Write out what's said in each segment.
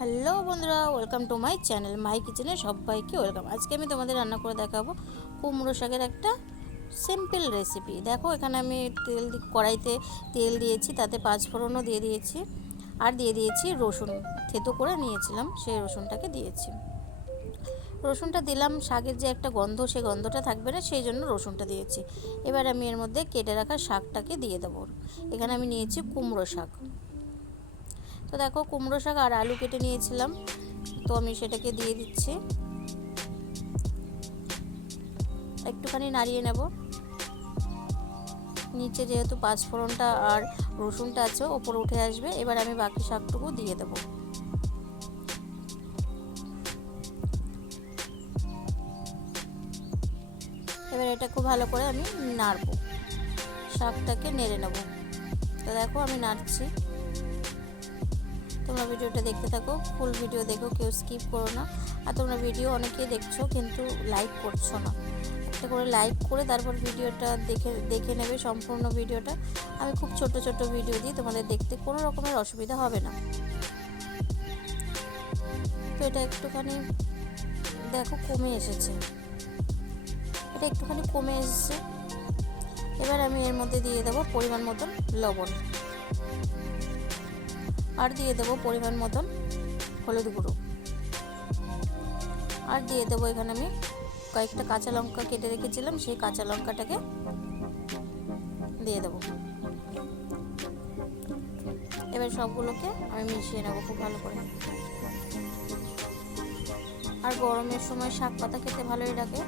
Hello বন্ধুরা, welcome to my channel, my কিচেনে সবাইকে ওয়েলকাম। আজকে আমি তোমাদের রান্না করে দেখাবো কুমড়ো শাকের একটা সিম্পল রেসিপি দেখো, এখানে আমি তেল কড়াইতে তেল দিয়েছি, তাতে পাঁচ ফোড়নও দিয়ে দিয়েছি, আর দিয়ে দিয়েছি রসুন। থেতো করে নিয়েছিলাম, সেই রসুনটাকে দিয়েছি। রসুনটা দিলাম, শাকের যে একটা গন্ধ সেই গন্ধটা থাকবে না, সেই জন্য রসুনটা দিয়েছি। এবার আমি এর মধ্যে কেটে রাখা শাকটাকে দিয়ে দেবো। এখানে আমি নিয়েছি কুমড়ো শাক। তো দেখো কুমড়ো শাক আর আলু কেটে নিয়েছিলাম, তো আমি সেটাকে দিয়ে দিচ্ছি। একটুখানি নাড়িয়ে নেব। নিচে যেহেতু পাঁচফোড়নটা আর রসুনটা আছে, ওপরে উঠে আসবে। এবার আমি বাকি শাকটুকু দিয়ে দেবো। এবার এটা খুব ভালো করে আমি নাড়বো। শাকটাকে নেড়ে নেব। তো দেখো আমি নাড়ছি। তোমরা ভিডিওটা দেখতে থাকো ফুল ভিডিও দেখো, কেউ স্কিপ করো না। আর তোমরা ভিডিও অনেকেই দেখছ, কিন্তু লাইক করছ না। একটা করে লাইক করে তারপর ভিডিওটা দেখে দেখে নেবে সম্পূর্ণ ভিডিওটা। আমি খুব ছোট ছোট ভিডিও দিই তোমাদের দেখতে কোনো রকমের অসুবিধা হবে না। তো এটা একটুখানি দেখো কমে এসেছে। এটা একটুখানি কমে এসেছে। এবার আমি এর মধ্যে দিয়ে দেবো পরিমাণ মতন লবণ। আর দিয়ে দেবো পরিমাণ মতন হলুদ গুঁড়ো। আর দিয়ে দেবো এখানে আমি কয়েকটা কাঁচা লঙ্কা কেটে রেখেছিলাম, সেই কাঁচা লঙ্কাটাকে দিয়ে দেবো। এবার সবগুলোকে আমি মিশিয়ে নেব খুব ভালো করে। আর গরমের সময় শাক পাতা খেতে ভালোই লাগে।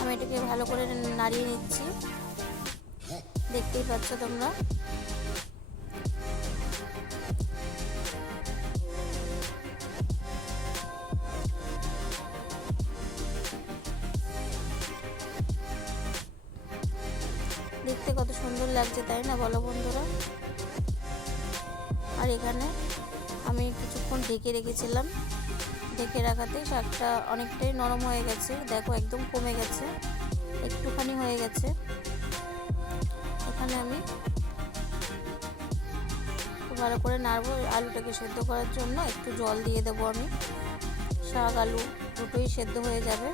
আমি এটাকে ভালো করে নাড়িয়ে নিচ্ছি। দেখতেই পাচ্ছ তোমরা? দেখতে কত সুন্দর লাগছে, তাই না বলো বন্ধুরা? আর এখানে আমি কিছুক্ষণ ঢেকে রেখেছিলাম। ঢেকে রাখাতে শাকটা অনেকটাই নরম হয়ে গেছে, দেখো একদম কমে গেছে, একটুখানি হয়ে গেছে। এখানে আমি ভালো করে নাড়বো আলুটাকে সেদ্ধ করার জন্য। একটু জল দিয়ে দেবো আমি। শাক, আলু দুটোই সেদ্ধ হয়ে যাবে।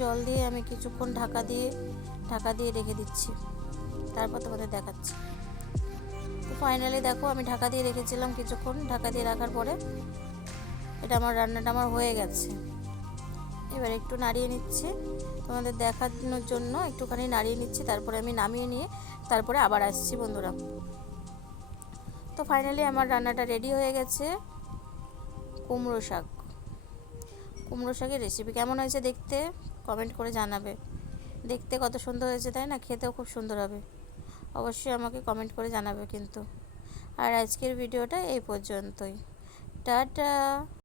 জল দিয়ে আমি কিছুক্ষণ ঢাকা দিয়ে ঢাকা দিয়ে রেখে দিচ্ছি। তারপর তোমাদের দেখাচ্ছি। তো ফাইনালি দেখো, আমি ঢাকা দিয়ে রেখেছিলাম কিছুক্ষণ। ঢাকা দিয়ে রাখার পরে এটা আমার রান্নাটা আমার হয়ে গেছে। এবার একটু নাড়িয়ে নিচ্ছি। তোমাদের দেখানোর জন্য একটুখানি নাড়িয়ে নিচ্ছি, তারপরে আমি নামিয়ে নিয়ে তারপরে আবার আসছি বন্ধুরা। তো ফাইনালি আমার রান্নাটা রেডি হয়ে গেছে। কুমড়ো শাক। কুমড়ো শাকের রেসিপি কেমন হয়েছে দেখতে? কমেন্ট করে জানাবে। দেখতে কত সুন্দর হয়েছে, তাই না? খেতেও খুব সুন্দর হবে। অবশ্যই আমাকে কমেন্ট করে জানাবে কিন্তু। আর আজকের ভিডিওটা এই পর্যন্তই। টাটা!